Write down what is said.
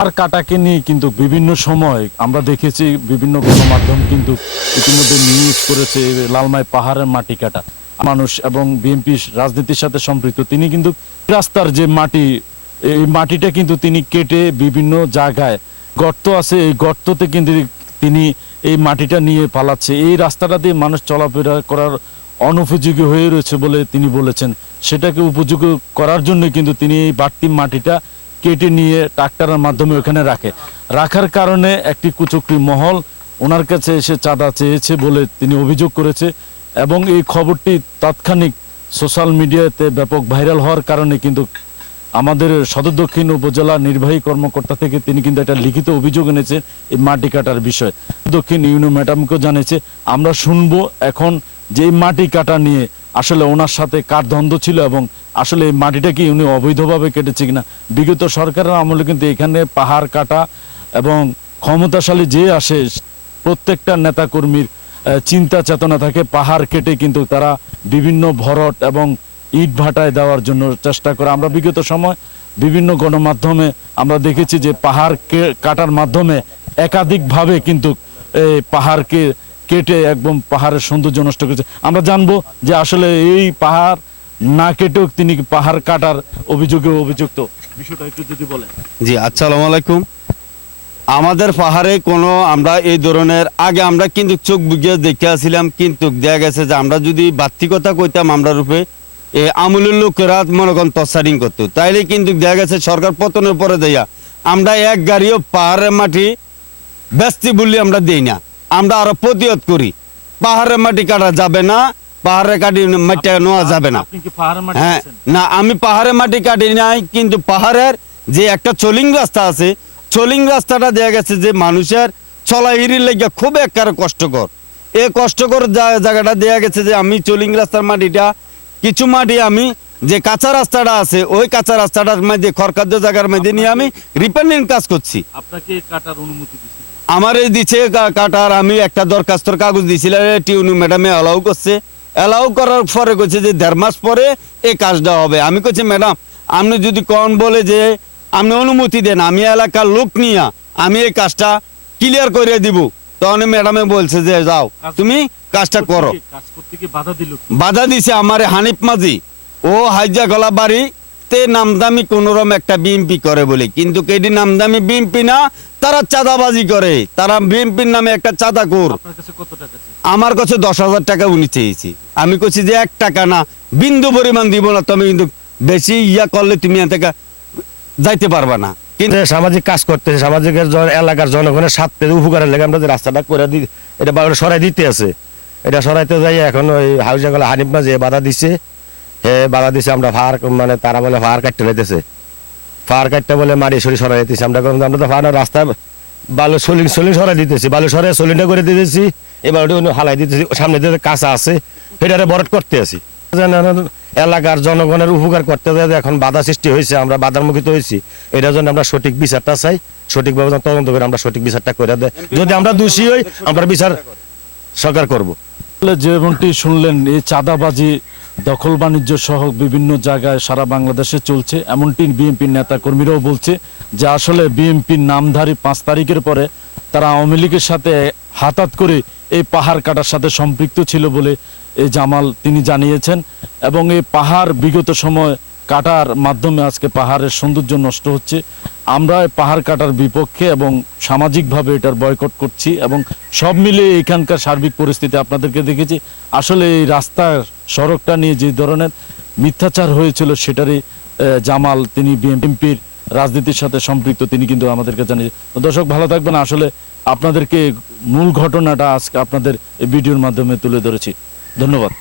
আর কাটাকে নিয়ে কিন্তু বিভিন্ন সময় আমরা দেখেছি বিভিন্ন গণমাধ্যম কিন্তু ইতিমধ্যে নিউজ করেছে লালমাই পাহাড়ের মাটি কাটা মানুষ এবং বিএনপি রাজনীতির সাথে সম্পৃক্ত তিনি কিন্তু রাস্তার যে মাটি এই মাটিটা কিন্তু তিনি কেটে বিভিন্ন জায়গায় গর্ত আছে এই গর্ততে কিন্তু তিনি এই মাটিটা নিয়ে পালাচ্ছে এই রাস্তাটা দিয়ে মানুষ চলাফেরা করার অনুপযোগী হয়ে রয়েছে বলে তিনি বলেছেন সেটাকে উপযোগী করার জন্য কিন্তু তিনি এই বাড়তি মাটিটা কেটে নিয়ে ট্রাক্টরের মাধ্যমে ওখানে রাখার কারণে একটি কুচক্রী মহল ওনার কাছে এসে চাঁদা চেয়েছে বলে তিনি অভিযোগ করেছে এবং এই খবরটি তাৎক্ষণিক সোশ্যাল মিডিয়াতে ব্যাপক ভাইরাল হওয়ার কারণে কিন্তু আমাদের সদর দক্ষিণ উপজেলা নির্বাহী কর্মকর্তা থেকে তিনি কিন্তু একটা লিখিত অভিযোগ এনেছে এই মাটি কাটার বিষয়ে দক্ষিণ ইউনিয়ন ম্যাডামকে জানিয়েছে আমরা শুনবো এখন যে মাটি কাটা নিয়ে আসলে ওনার সাথে কার দ্বন্দ্ব ছিল এবং আসলে এই মাটিটা কি উনি অবৈধভাবে কেটেছে কিনা বিগত সরকারের আমলে কিন্তু এখানে পাহাড় কাটা এবং ক্ষমতাশালী যে আসে প্রত্যেকটা নেতাকর্মীর চিন্তা চেতনা থাকে পাহাড় কেটে কিন্তু তারা বিভিন্ন ভরট এবং ইট ভাটায় দেওয়ার জন্য চেষ্টা করে আমরা বিগত সময় বিভিন্ন গণমাধ্যমে আমরা দেখেছি যে পাহাড় কাটার মাধ্যমে একাধিকভাবে কিন্তু পাহাড়কে কেটে একদম পাহাড়ের সৌন্দর্য নষ্ট করেছে আমরা জানবো যে আসলে এই পাহাড় না কেটেও তিনি পাহাড় কাটার অভিযোগে অভিযুক্ত বিষয়টা একটু যদি বলেন। জি আসসালামু আলাইকুম। আমাদের পাহাড়ে কোনো আমরা এই ধরনের আগে আমরা কিন্তু চোখ বুঝিয়ে দেখে আসছিলাম কিন্তু দেখা গেছে যে আমরা যদি বাত্তিকতা কইতাম আমরা রূপে এই আমলের লোকেরা মনে করেন তসারিং করতো তাইলে কিন্তু দেখা গেছে সরকার পতনের পরে দেয়া আমরা এক গাড়িও পাহাড়ের মাটি ব্যস্তি বললে আমরা দিই না আমরা আরো প্রতিরোধ করি পাহাড়ের মাটি কাটা যাবে না পাহাড়ের কাটি মাটি নেওয়া যাবে না। হ্যাঁ না আমি পাহাড়ের মাটি কাটি নাই কিন্তু পাহাড়ের যে একটা চলিং রাস্তা আছে চলিং রাস্তাটা দেয়া গেছে যে মানুষের চলাহিরির লেগে খুব একেবারে কষ্টকর এই কষ্টকর জায়গাটা দেয়া গেছে যে আমি চলিং রাস্তার মাটিটা কিছু মাটি আমি যে কাঁচা রাস্তাটা আছে ওই কাঁচা রাস্তাটার মধ্যে খড়খাদ্য জায়গার মধ্যে নিয়ে আমি রিপেয়ারিং কাজ করছি। আপনাকে কাটার অনুমতি দিয়েছে আমার এই দিচ্ছে কাটার আমি একটা দরখাস্তর কাগজ দিয়েছিলাম টিউনু ম্যাডামে অ্যালাউ করছে অ্যালাউ করার পরে কইছে যে 1.5 মাস পরে এই কাজটা হবে আমি কইছি ম্যাডাম আপনি যদি কোন বলে যে আপনি অনুমতি দেন আমি এলাকার লোক নিয়ে আমি এই কাজটা ক্লিয়ার করে দিব তখন ম্যাডামে বলছে যে যাও তুমি কাজটা করো বাধা দিছে আমারে হানিফ মাঝি ও হাইজা গলা বাড়ি তে নামদামি কোনোরকম একটা বিএমপি করে বলে কিন্তু কেডি নামদামি বিএমপি না তারা চাঁদাবাজি করে তারা বিএমপির নামে একটা চাঁদা কর আমার কাছে 10,000 টাকা উনি চেয়েছি আমি কইছি যে 1 টাকা না বিন্দু পরিমাণ দিব না তুমি কিন্তু বেশি ইয়া করলে তুমি এখান থেকে যাইতে পারবা না। কিন্তু সামাজিক কাজ করতে সামাজিক এলাকার জনগণের স্বার্থে উপকারের লেগে আমরা যে রাস্তাটা করে দিই এটা সরাই দিতে আছে এটা সরাইতে যাই এখন ওই হাউজাগলা হানিফ মাঝে বাধা দিছে বাধা দিছে আমরা ফার মানে তারা বলে ফার কাটতে লাইতেছে ফার কাটতে বলে মারি সরি সরাই দিতেছি আমরা তো ফার রাস্তা বালু সলিং সরাই দিতেছি বালু সরাই সলিংটা করে দিতেছি এবার ওটা হালাই দিতেছি সামনে যে কাঁচা আছে সেটারে বরট করতে আছি এলাকার জনগণের উপকার করতে এখন বাধা সৃষ্টি হয়েছে আমরা বাধার মুখিত হয়েছি এটার জন্য আমরা সঠিক বিচারটা চাই সঠিকভাবে তদন্ত করে আমরা সঠিক বিচারটা করে দেয় যদি আমরা দোষী হই আমরা বিচার সরকার করবো। যেমনটি শুনলেন এই চাঁদাবাজি দখল বাণিজ্য সহ বিভিন্ন জায়গায় সারা বাংলাদেশে চলছে এমনটি বিএনপির নেতা কর্মীরাও বলছে যে আসলে বিএনপির নামধারী 5 তারিখের পরে তারা আওয়ামী লীগের সাথে হাতাত করে এই পাহাড় কাটার সাথে সম্পৃক্ত ছিল বলে এই জামাল তিনি জানিয়েছেন এবং এই পাহাড় বিগত সময় কাটার মাধ্যমে আজকে পাহাড়ের সৌন্দর্য নষ্ট হচ্ছে আমরা পাহাড় কাটার বিপক্ষে এবং সামাজিকভাবে এটার বয়কট করছি এবং সব মিলে এখানকার সার্বিক পরিস্থিতি আপনাদেরকে দেখেছি আসলে এই রাস্তার সড়কটা নিয়ে যে ধরনের মিথ্যাচার হয়েছিল সেটারই জামাল তিনি বিএনপির রাজনীতির সাথে সম্পৃক্ত তিনি কিন্তু আমাদেরকে জানিয়ে দর্শক ভালো থাকবেন আসলে আপনাদেরকে মূল ঘটনাটা আজকে আপনাদের এই ভিডিওর মাধ্যমে তুলে ধরেছি ধন্যবাদ।